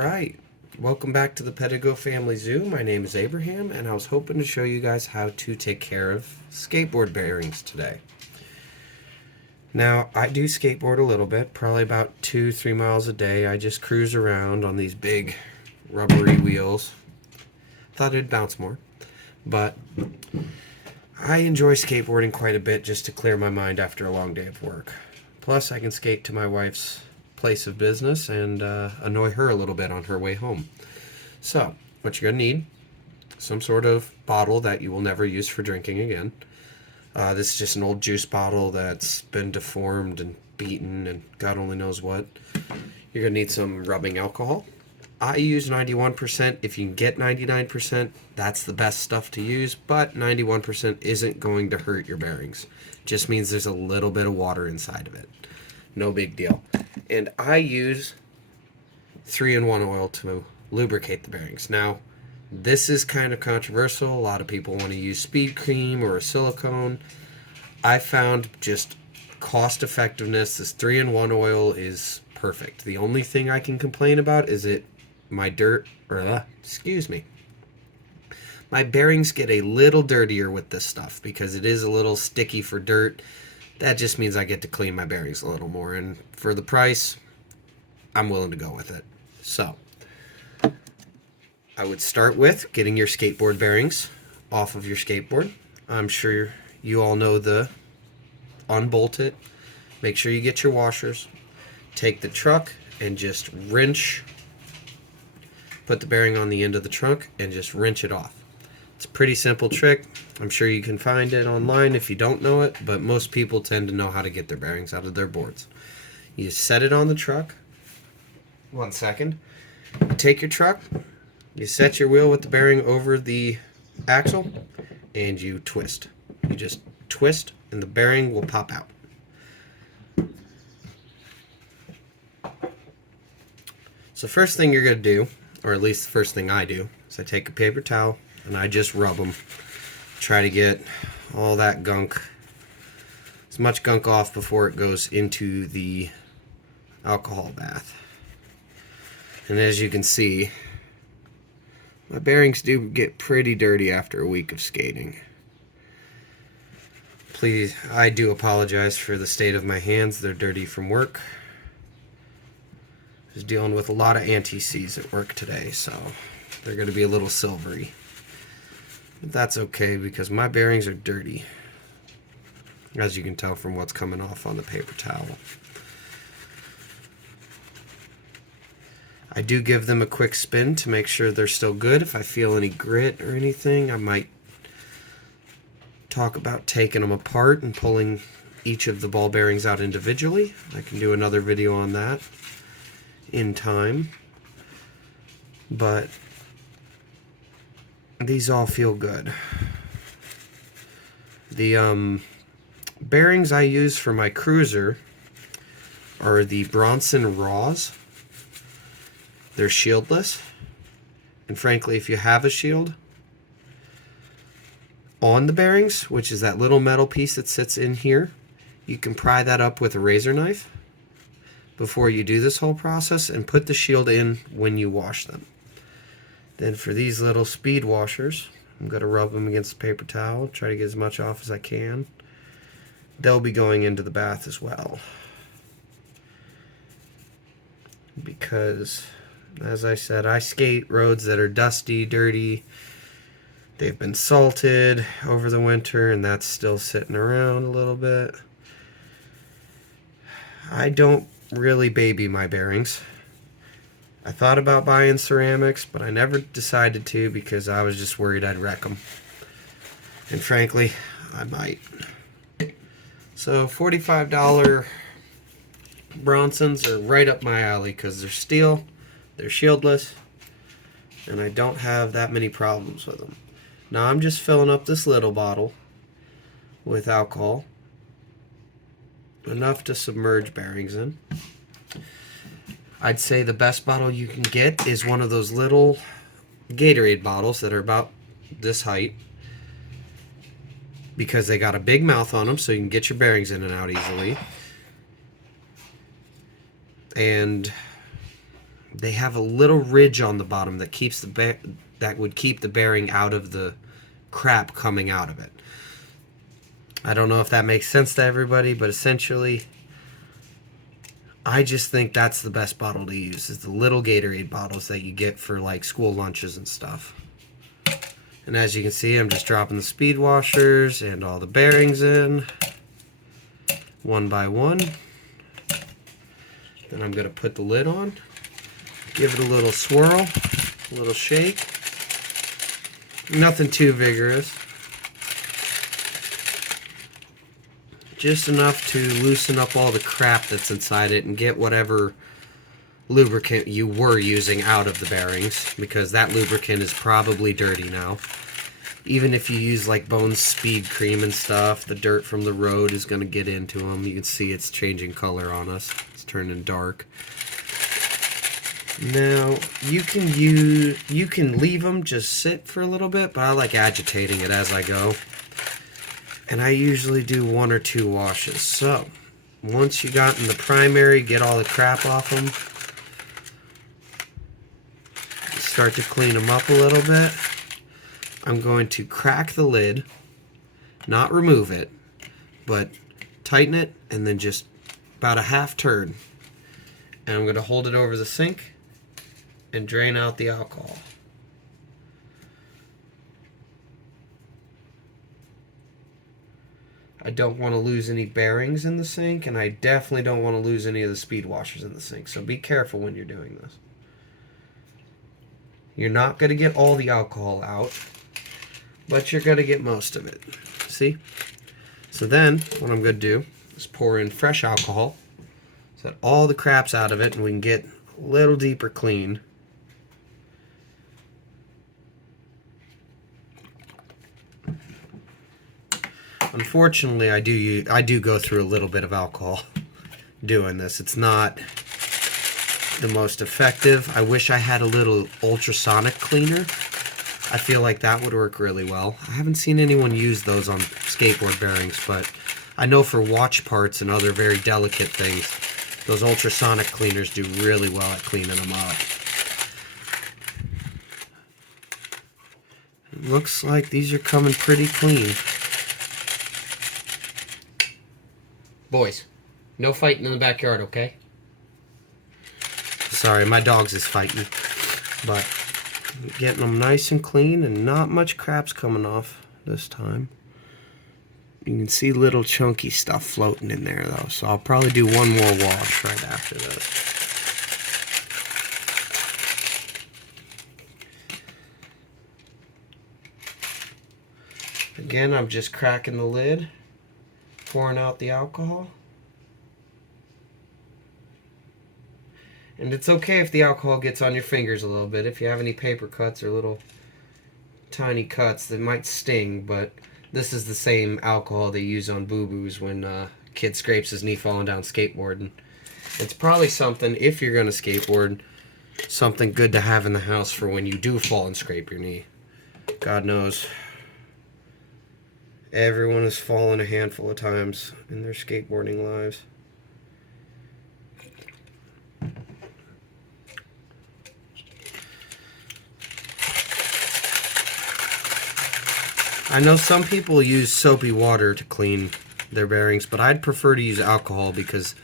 Alright, welcome back to the Pedigo Family Zoo. My name is Abraham, and I was hoping to show you guys how to take care of skateboard bearings today. Now, I do skateboard a little bit, probably about 2-3 miles a day. I just cruise around on these big rubbery wheels. Thought it'd bounce more, but I enjoy skateboarding quite a bit just to clear my mind after a long day of work. Plus, I can skate to my wife's place of business and annoy her a little bit on her way home. So, what you're going to need, some sort of bottle that you will never use for drinking again. This is just an old juice bottle that's been deformed and beaten and God only knows what. You're going to need some rubbing alcohol. I use 91%. If you can get 99%, that's the best stuff to use, but 91% isn't going to hurt your bearings. Just means there's a little bit of water inside of it. No big deal. And I use 3-in-1 oil to lubricate the bearings. Now, this is kind of controversial. A lot of people want to use speed cream or a silicone. I found just cost effectiveness, this 3-in-1 oil is perfect. The only thing I can complain about is my bearings get a little dirtier with this stuff because it is a little sticky for dirt. That just means I get to clean my bearings a little more, and for the price, I'm willing to go with it. So, I would start with getting your skateboard bearings off of your skateboard. I'm sure you all know unbolt it. Make sure you get your washers. Take the truck and just wrench. Put the bearing on the end of the trunk and just wrench it off. It's a pretty simple trick. I'm sure you can find it online if you don't know it, but most people tend to know how to get their bearings out of their boards. You set it on the truck. 1 second. You take your truck, you set your wheel with the bearing over the axle, and you twist. You just twist, and the bearing will pop out. So first thing you're going to do, or at least the first thing I do, is I take a paper towel, and I just rub them. Try to get all that gunk, as much gunk off before it goes into the alcohol bath. And as you can see, my bearings do get pretty dirty after a week of skating. Please, I do apologize for the state of my hands. They're dirty from work. I was dealing with a lot of anti-seize at work today, so they're going to be a little silvery. But that's okay because my bearings are dirty, as you can tell from what's coming off on the paper towel. I do give them a quick spin to make sure they're still good. If I feel any grit or anything, I might talk about taking them apart and pulling each of the ball bearings out individually. I can do another video on that in time. But these all feel good. The bearings I use for my cruiser are the Bronson Raws. They're shieldless, and frankly, if you have a shield on the bearings, which is that little metal piece that sits in here, you can pry that up with a razor knife before you do this whole process and put the shield in when you wash them. Then for these little speed washers, I'm going to rub them against the paper towel, try to get as much off as I can. They'll be going into the bath as well. Because, as I said, I skate roads that are dusty, dirty. They've been salted over the winter, and that's still sitting around a little bit. I don't really baby my bearings. I thought about buying ceramics, but I never decided to because I was just worried I'd wreck them. And frankly, I might. So $45 Bronsons are right up my alley because they're steel, they're shieldless, and I don't have that many problems with them. Now I'm just filling up this little bottle with alcohol, enough to submerge bearings in. I'd say the best bottle you can get is one of those little Gatorade bottles that are about this height, because they got a big mouth on them so you can get your bearings in and out easily. And they have a little ridge on the bottom that keeps that would keep the bearing out of the crap coming out of it. I don't know if that makes sense to everybody, but essentially I just think that's the best bottle to use, is the little Gatorade bottles that you get for like school lunches and stuff. And as you can see, I'm just dropping the speed washers and all the bearings in one by one. Then I'm going to put the lid on, give it a little swirl, a little shake. Nothing too vigorous. Just enough to loosen up all the crap that's inside it and get whatever lubricant you were using out of the bearings, because that lubricant is probably dirty now. Even if you use like Bones Speed Cream and stuff, the dirt from the road is going to get into them. You can see it's changing color on us. It's turning dark. Now, you can leave them just sit for a little bit, but I like agitating it as I go. And I usually do 1 or 2 washes. So, once you got in the primary, get all the crap off them. Start to clean them up a little bit. I'm going to crack the lid, not remove it, but tighten it and then just about a half turn. And I'm going to hold it over the sink and drain out the alcohol. I don't want to lose any bearings in the sink, and I definitely don't want to lose any of the speed washers in the sink, so be careful when you're doing this. You're not going to get all the alcohol out, but you're going to get most of it. See? So then, what I'm going to do is pour in fresh alcohol so that all the crap's out of it and we can get a little deeper clean. Unfortunately, I do go through a little bit of alcohol doing this. It's not the most effective. I wish I had a little ultrasonic cleaner. I feel like that would work really well. I haven't seen anyone use those on skateboard bearings, but I know for watch parts and other very delicate things, those ultrasonic cleaners do really well at cleaning them up. It looks like these are coming pretty clean. Boys, no fighting in the backyard, okay? Sorry, my dogs is fighting. But getting them nice and clean and not much crap's coming off this time. You can see little chunky stuff floating in there though, so I'll probably do one more wash right after this. Again, I'm just cracking the lid, pouring out the alcohol. And it's okay if the alcohol gets on your fingers a little bit. If you have any paper cuts or little tiny cuts that might sting, but this is the same alcohol they use on boo-boos when a kid scrapes his knee falling down skateboarding. It's probably something, if you're going to skateboard, something good to have in the house for when you do fall and scrape your knee. God knows, everyone has fallen a handful of times in their skateboarding lives. I know some people use soapy water to clean their bearings, but I'd prefer to use alcohol because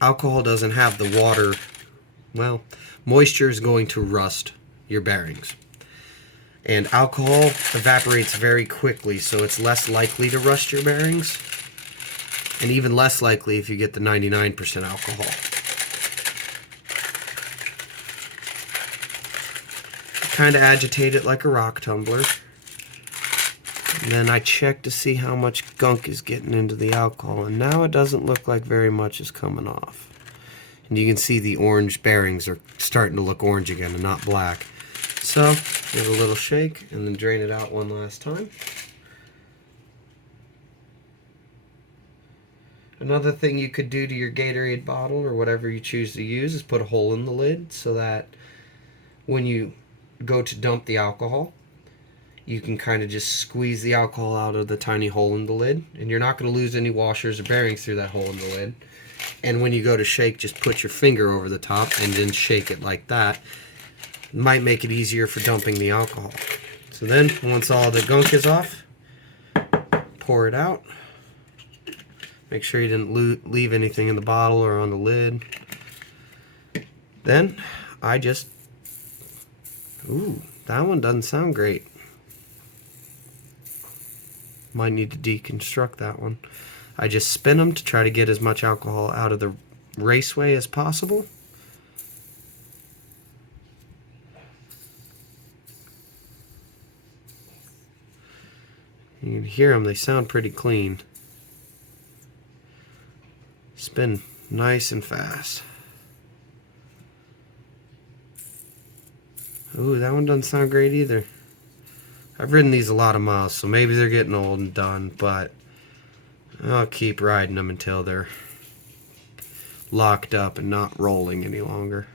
alcohol doesn't have the water. Well, moisture is going to rust your bearings. And alcohol evaporates very quickly, so it's less likely to rust your bearings. And even less likely if you get the 99% alcohol. Kind of agitate it like a rock tumbler. And then I check to see how much gunk is getting into the alcohol, and now it doesn't look like very much is coming off. And you can see the orange bearings are starting to look orange again and not black. So, give it a little shake and then drain it out one last time. Another thing you could do to your Gatorade bottle or whatever you choose to use is put a hole in the lid so that when you go to dump the alcohol, you can kind of just squeeze the alcohol out of the tiny hole in the lid, and you're not going to lose any washers or bearings through that hole in the lid. And when you go to shake, just put your finger over the top and then shake it like that. Might make it easier for dumping the alcohol. So then, once all the gunk is off, pour it out. Make sure you didn't leave anything in the bottle or on the lid. Then, I just... Ooh, that one doesn't sound great. Might need to deconstruct that one. I just spin them to try to get as much alcohol out of the raceway as possible. You can hear them, they sound pretty clean. Spin nice and fast. Ooh, that one doesn't sound great either. I've ridden these a lot of miles, so maybe they're getting old and done, but I'll keep riding them until they're locked up and not rolling any longer.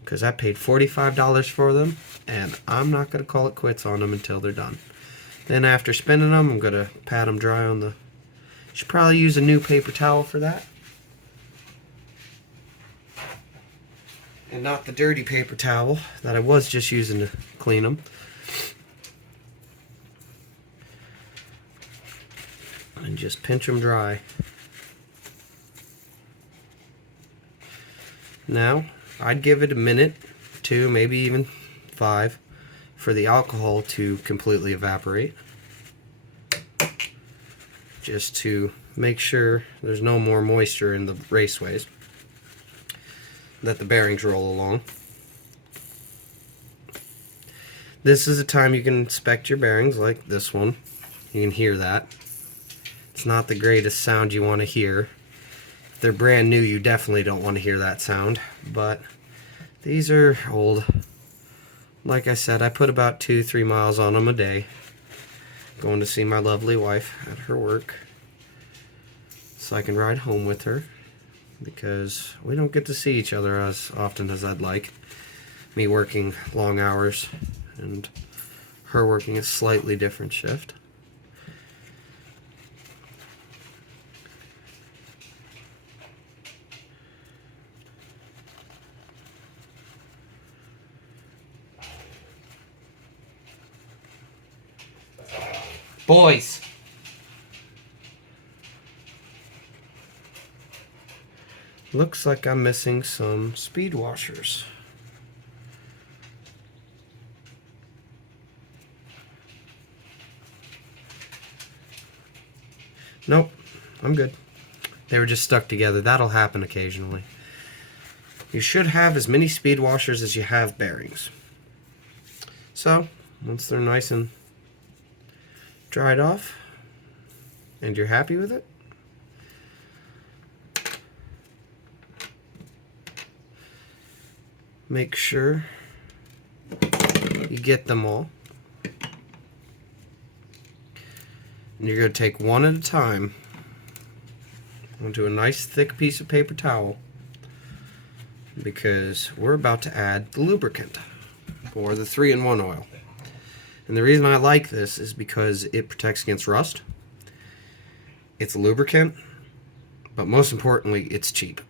Because I paid $45 for them, and I'm not going to call it quits on them until they're done. Then after spinning them, I'm going to pat them dry on the... Should probably use a new paper towel for that. And not the dirty paper towel that I was just using to clean them. And just pinch them dry. Now, I'd give it a minute, 2, maybe even 5, for the alcohol to completely evaporate. Just to make sure there's no more moisture in the raceways. That the bearings roll along. This is a time you can inspect your bearings, like this one. You can hear that. It's not the greatest sound you want to hear. If they're brand new, you definitely don't want to hear that sound, but these are old. Like I said, I put about 2-3 miles on them a day, going to see my lovely wife at her work, so I can ride home with her, because we don't get to see each other as often as I'd like. Me working long hours, and her working a slightly different shift. Boys! Looks like I'm missing some speed washers. Nope, I'm good. They were just stuck together. That'll happen occasionally. You should have as many speed washers as you have bearings. So, once they're nice and dried off, and you're happy with it, make sure you get them all. And you're going to take one at a time onto a nice thick piece of paper towel, because we're about to add the lubricant, or the 3-in-1 oil. And the reason I like this is because it protects against rust. It's a lubricant, but most importantly, it's cheap.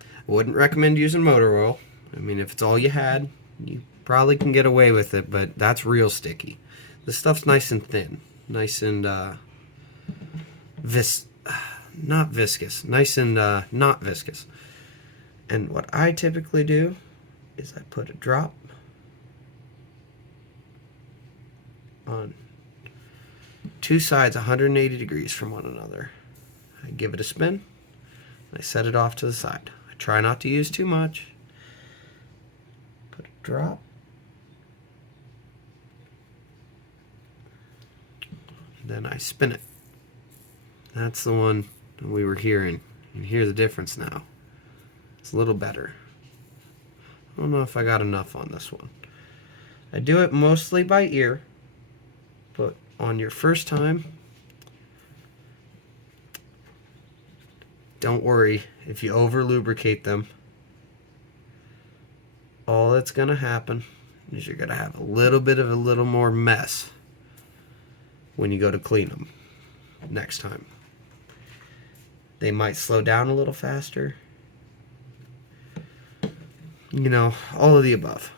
I wouldn't recommend using motor oil. I mean, if it's all you had, you probably can get away with it, but that's real sticky. This stuff's nice and thin, nice and not viscous, nice and not viscous. And what I typically do is I put a drop on two sides 180 degrees from one another. I give it a spin, and I set it off to the side. I try not to use too much. Put a drop. Then I spin it. That's the one that we were hearing. You can hear the difference now. It's a little better. I don't know if I got enough on this one. I do it mostly by ear, but on your first time, don't worry if you over lubricate them. All that's going to happen is you're going to have a little more mess when you go to clean them next time. They might slow down a little faster. You know, all of the above.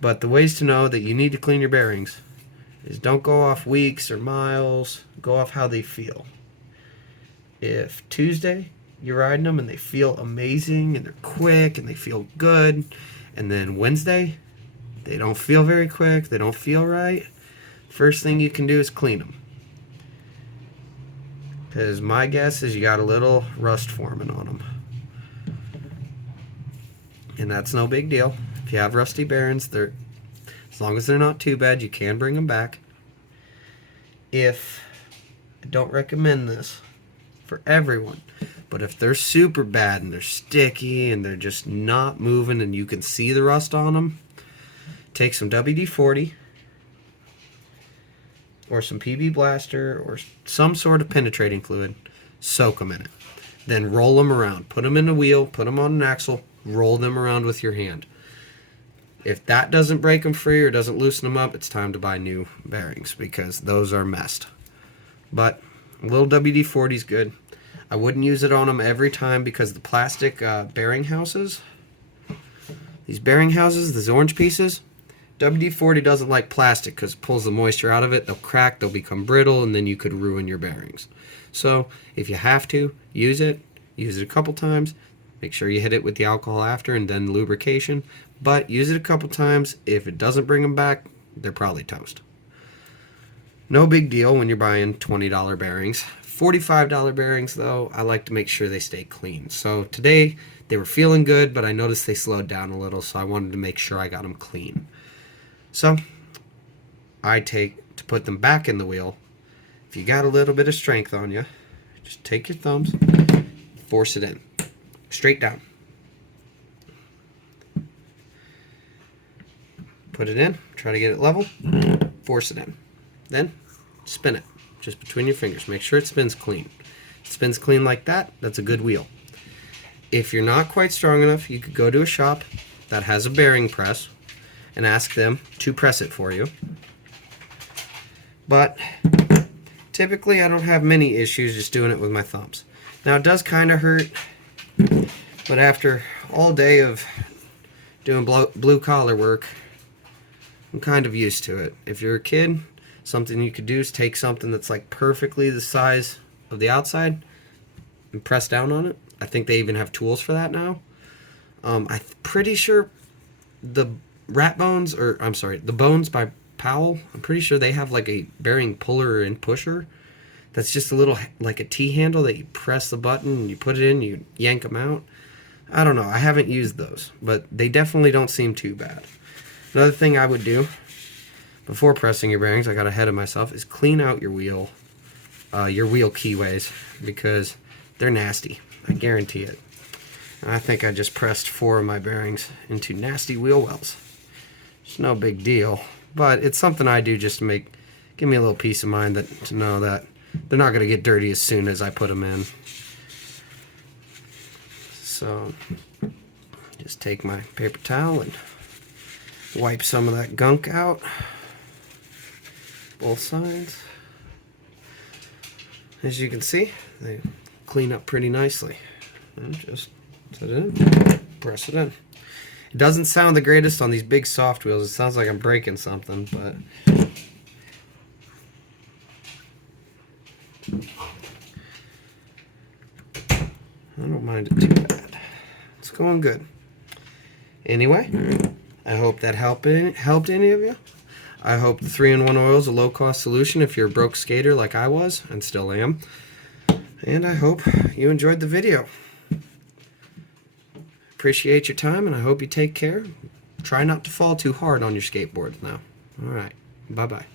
But the ways to know that you need to clean your bearings is don't go off weeks or miles. Go off how they feel. If Tuesday you're riding them and they feel amazing and they're quick and they feel good, and then Wednesday they don't feel very quick, they don't feel right, first thing you can do is clean them. Because my guess is you got a little rust forming on them. And that's no big deal. If you have rusty bearings, as long as they're not too bad, you can bring them back. I don't recommend this for everyone, but if they're super bad and they're sticky and they're just not moving and you can see the rust on them, take some WD-40 or some PB Blaster or some sort of penetrating fluid, soak them in it. Then roll them around. Put them in a wheel, put them on an axle, roll them around with your hand. If that doesn't break them free or doesn't loosen them up, it's time to buy new bearings because those are messed. But a little WD-40 is good. I wouldn't use it on them every time because the plastic bearing houses, these bearing houses, these orange pieces, WD-40 doesn't like plastic because it pulls the moisture out of it. They'll crack, they'll become brittle, and then you could ruin your bearings. So if you have to, use it a couple times. Make sure you hit it with the alcohol after and then lubrication. But use it a couple times. If it doesn't bring them back, they're probably toast. No big deal when you're buying $20 bearings. $45 bearings, though, I like to make sure they stay clean. So today, they were feeling good, but I noticed they slowed down a little, so I wanted to make sure I got them clean. So I to put them back in the wheel, if you got a little bit of strength on you, just take your thumbs, force it in, straight down. Put it in, try to get it level, force it in. Then spin it, just between your fingers. Make sure it spins clean. If it spins clean like that, that's a good wheel. If you're not quite strong enough, you could go to a shop that has a bearing press and ask them to press it for you. But typically I don't have many issues just doing it with my thumbs. Now it does kind of hurt, but after all day of doing blue collar work, I'm kind of used to it. If you're a kid, something you could do is take something that's like perfectly the size of the outside and press down on it. I think they even have tools for that now. I'm pretty sure the the Bones by Powell, I'm pretty sure they have like a bearing puller and pusher that's just a little like a T-handle that you press the button and you put it in, you yank them out. I don't know, I haven't used those, but they definitely don't seem too bad. Another thing I would do before pressing your bearings, I got ahead of myself, is clean out your wheel keyways, because they're nasty. I guarantee it. I think I just pressed 4 of my bearings into nasty wheel wells. It's no big deal, but it's something I do just to give me a little peace of mind to know that they're not going to get dirty as soon as I put them in. So just take my paper towel and wipe some of that gunk out, both sides. As you can see, they clean up pretty nicely. And just set it in, press it in. It doesn't sound the greatest on these big soft wheels. It sounds like I'm breaking something, but I don't mind it too bad. It's going good. Anyway, I hope that helped any of you. I hope the 3-in-1 oil is a low-cost solution if you're a broke skater like I was and still am. And I hope you enjoyed the video. Appreciate your time, and I hope you take care. Try not to fall too hard on your skateboards now. All right. Bye-bye.